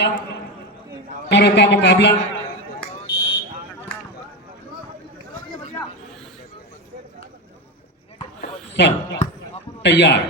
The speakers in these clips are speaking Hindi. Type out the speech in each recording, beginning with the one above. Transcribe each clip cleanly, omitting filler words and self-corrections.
का मुकाबला सब तैयार।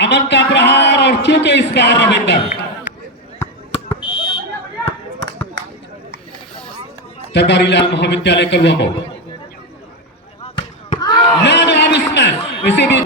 अमन का प्रहार और चूके इस बार रविंदर सरकारी लाल महाविद्यालय कलवा को लाजवाब स्मैश। इसी भी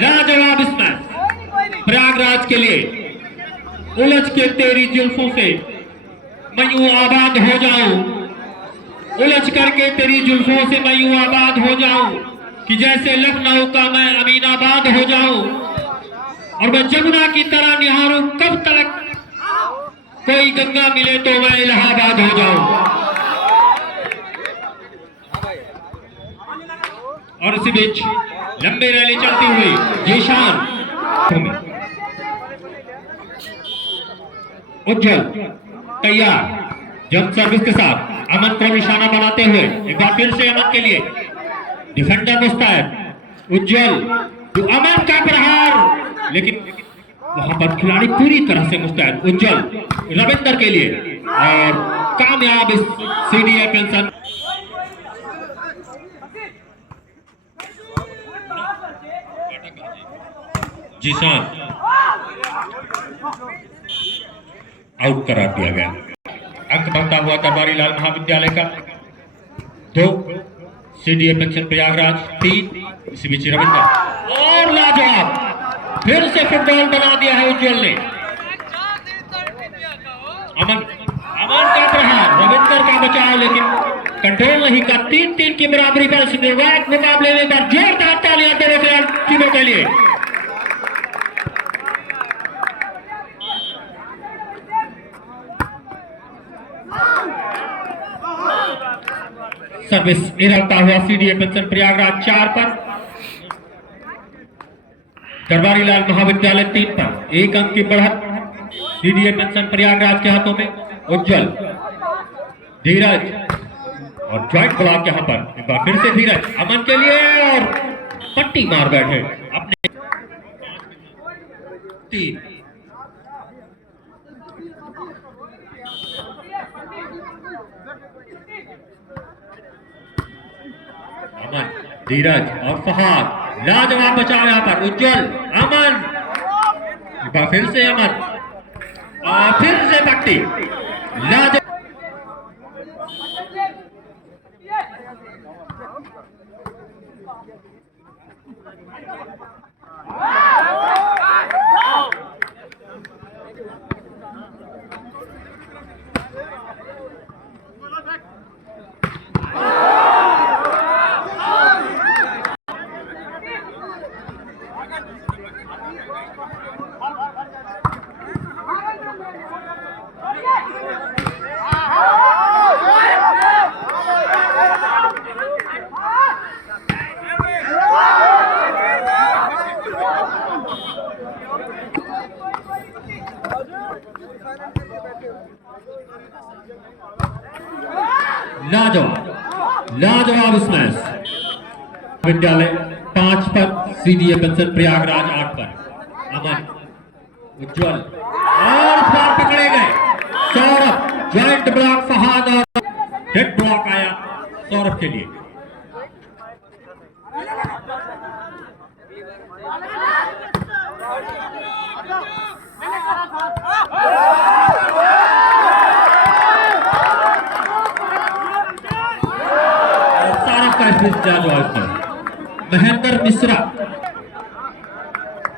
लाजवाब स्मैश प्रयागराज के लिए। उलझ के तेरी जुल्फों से मैं यूं आबाद हो जाऊं, उलझ करके तेरी जुल्फों से मैं यूं आबाद हो जाऊं कि जैसे लखनऊ का मैं अमीनाबाद हो जाऊं, और मैं जमुना की तरह निहारूं कब तक कोई गंगा मिले तो मैं इलाहाबाद हो जाऊं। और इसी बीच लंबी रैली चलती हुई जीशान उज्जवल तैयार। जंप सर्विस के साथ अमन को निशाना बनाते हुए एक बार फिर से अमन के लिए डिफेंडर मुस्तैद। उज्जवल जो अमन का प्रहार, लेकिन वहां पर खिलाड़ी पूरी तरह से मुस्तैद। उज्जवल रविंदर के लिए और कामयाब इस सीडीए पेंशन। जीशान आउट करा दिया गया। अंक बनता हुआ दरबारी लाल महाविद्यालय का 2, सीडीए पेंशन प्रयागराज 3। इसी बीच रविंदर और लाजवाब फिर से फुटबॉल बना दिया है उज्जवल ने। अमन का प्रहार, रविंदर का बचाव, लेकिन कंट्रोल नहीं का। 3-3 की बराबरी पर इस निर्णायक मुकाबले में पर जोरदार तालियां दोनों टीमों के लिए। सर्विस निरलता हुआ सीडीए पेंशन प्रयागराज 4 पर, दरबारी लाल महाविद्यालय 3 पर। 1 अंक की बढ़त सीडीए पेंशन प्रयागराज के हाथों में। उज्जवल, धीरज और ज्वाइंट ब्लॉक यहां पर। एक बार फिर से धीरज अमन के लिए और पट्टी मार बैठे अपने 3। अमन, धीरज और फहाद लाजवाब बचाव यहां पर। उज्जवल, अमन, एक बार फिर से अमन और फिर से पट्टी लाजवाब। लाजवाब स्मैश। विद्यालय 5 पर, सीडीए पेंशन प्रयागराज 8 पर। अमन, उज्जवल और इस बार पकड़े गए सौरभ। ज्वाइंट ब्लॉक फहाद और हेड ब्लॉक आया सौरभ के लिए। महेंद्र मिश्रा,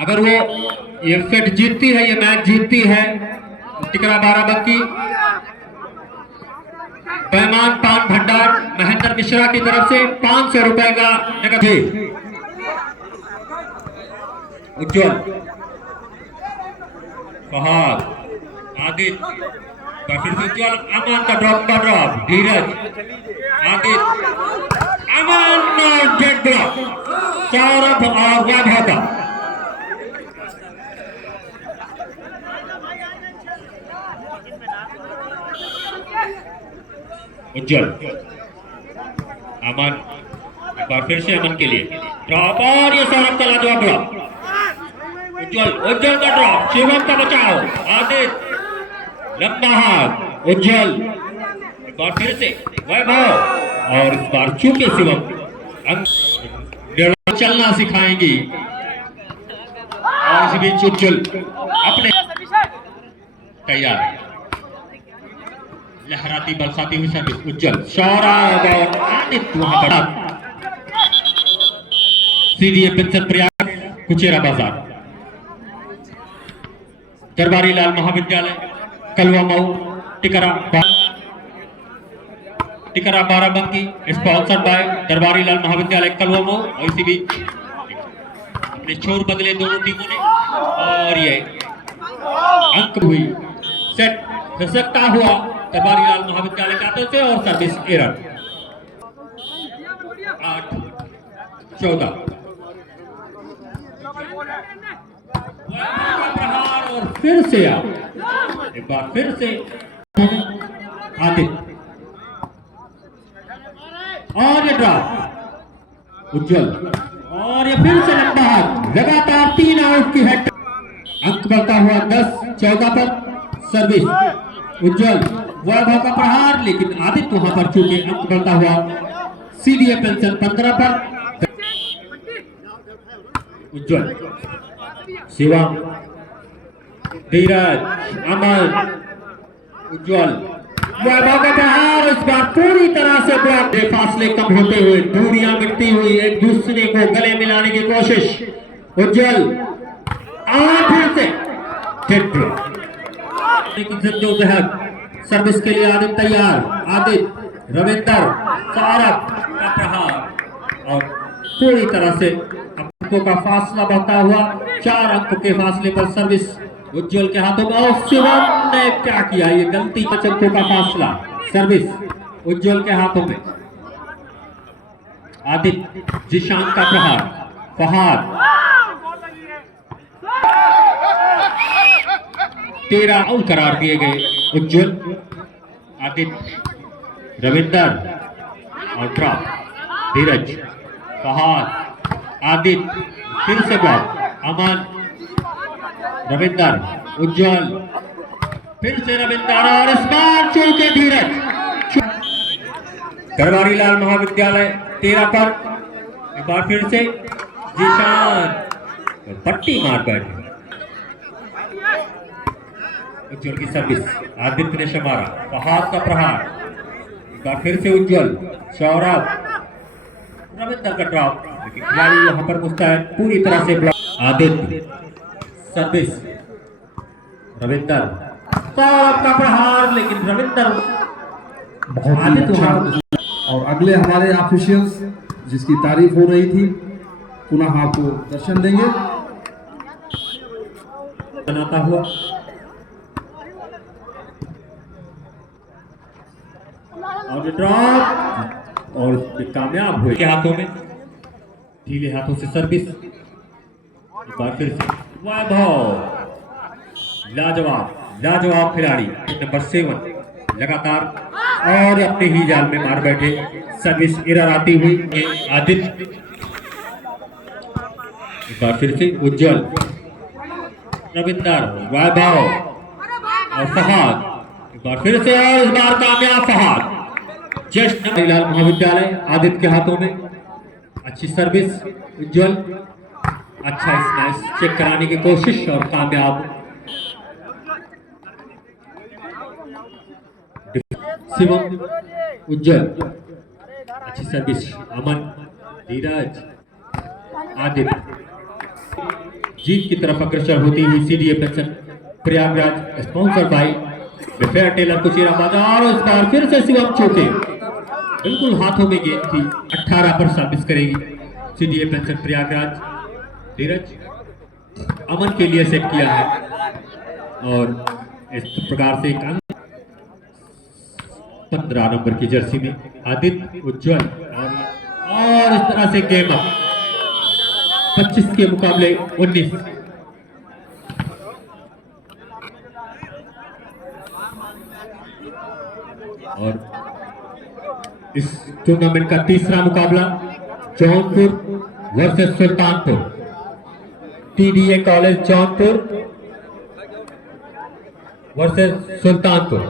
अगर वो ये सेट जीतती है, ये मैच जीतती है, टिकरा बाराबंकी पैमान पान भंडार महेंद्र मिश्रा की तरफ से 500 रुपए का नकद। उज्जवल, फहाद, आदित्य, उज्जवल, अमन का ड्रॉप, धीरज, आदित्य, अमन और जेट ब्लॉक, सौरभ और वैभव। उज्जवल, अमन, एक बार फिर से अमन के लिए ड्रॉप और ये सौरभ का लाजवाब ब्लॉक। उज्जवल उज्जवल का ड्रॉप, शिवम का बचाव, आदित्य लंबा हाथ, उज्जवल एक बार फिर से वैभव और इस बार चूके शिवम चलना सिखाएंगी और इस बीच उज्जवल अपने तैयार लहराती बरसाती हुई सर्विस, उज्जवल सौरभ और आदित्य वहां पर सीडीए पेंशन प्रयाग कुचेरा बाजार दरबारी लाल महाविद्यालय कलवा मऊ टिकरा बाराबंकी स्पॉन्सर्ड बाय दरबारी लाल महाविद्यालय कलवा मऊ। और इसी बीच अपने छोर बदले दोनों टीमों ने और ये अंक हुई सेट खिसकता हुआ दरबारी लाल महाविद्यालय के हाथों से और सर्विस एरर 8-14 और फिर से एक बार फिर से आदित्य और ये ड्रॉप उज्जवल और ये फिर से लंबा हाथ, लगातार 3 आउट की हेड, अंक बढ़ता हुआ 10-14 पर सर्विस उज्जवल, वैभव का प्रहार लेकिन आदित्य वहां पर चूके अंक बढ़ता हुआ सीडीए पेंशन 15 पर उज्जवल, शिवम, धीरज, अमन, उज्जवल, वैभव का प्रहार इस बार पूरी तरह से ब्लॉक, फासले कम होते हुए दूरियां मिटती हुई एक दूसरे को गले मिलाने की कोशिश, उज्जवल फिर से सर्विस के लिए आदित्य तैयार, आदित्य रविंदर सौरभ का प्रहार और पूरी तरह से अंकों का फासला बढ़ता हुआ 4 अंक के फासले पर सर्विस उज्जवल के हाथों में। और शिवम ने क्या किया, ये गलती, 5 अंकों का फासला, सर्विस उज्जवल के हाथों में। आदित्य जिशान का प्रहार, फहाद 13 आउट करार दिए गए उज्जवल, आदित्य, रविंदर और ड्रॉप, धीरज, फहाद, आदित्य फिर से ब्लॉक, अमन, रविंदर, उज्जवल, फिर से रविंदर और इस बार चूके धीरज। दरबारी लाल महाविद्यालय 13 पर एक बार फिर से जिशान पट्टी मार बैठे, उज्जवल की सर्विस, आदित्य ने शमारा, फहाद का प्रहार, एक बार फिर से उज्जवल, सौरभ, रविंदर का ड्रॉप लेकिन खिलाड़ी यहां पर मुस्तैद पूरी तरह से ब्लॉक, आदित्य सर्विस, रविंदर, सौरभ का प्रहार लेकिन रविंदर बहुत अच्छा। और अगले हमारे ऑफिशियल्स जिसकी तारीफ हो रही थी पुनः आपको दर्शन देंगे बनाता हुआ, और ड्रॉप और कामयाब हुए के हाथों में, ढीले हाथों से सर्विस, एक बार फिर से वैभव, लाजवाब खिलाड़ी नंबर 7 लगातार और अपने ही जाल में मार बैठे, सर्विस एरर आती हुई आदित्य, एक बार फिर से उज्जवल, रविंदर, वैभव और फहाद, एक बार फिर से और इस बार कामयाब फहाद, जस्ट लाल महाविद्यालय आदित्य के हाथों में, अच्छी सर्विस उज्जवल, अच्छा स्मैश चेक कराने की कोशिश और कामयाब शिवम, उज्जवल, अच्छी सर्विस, अमन, धीरज, आदित्य, जीत की तरफ अग्रसर होती हुई CDA pension Prayagraj sponsored by fair tailor कुचेरा बाजार। इस बार फिर से शिवम चौके, बिल्कुल हाथों में गेंद थी, 18 पर सर्विस करेगी सीडीए पेंशन प्रयागराज, धीरज अमन के लिए सेट किया है और इस प्रकार से एक अंक 15 नंबर की जर्सी में आदित्य, उज्जवल और इस तरह से गेम अप 25 के मुकाबले 19। और इस टूर्नामेंट का तीसरा मुकाबला Jaunpur versus Sultanpur. TDA college Jaunpur versus Sultanpur.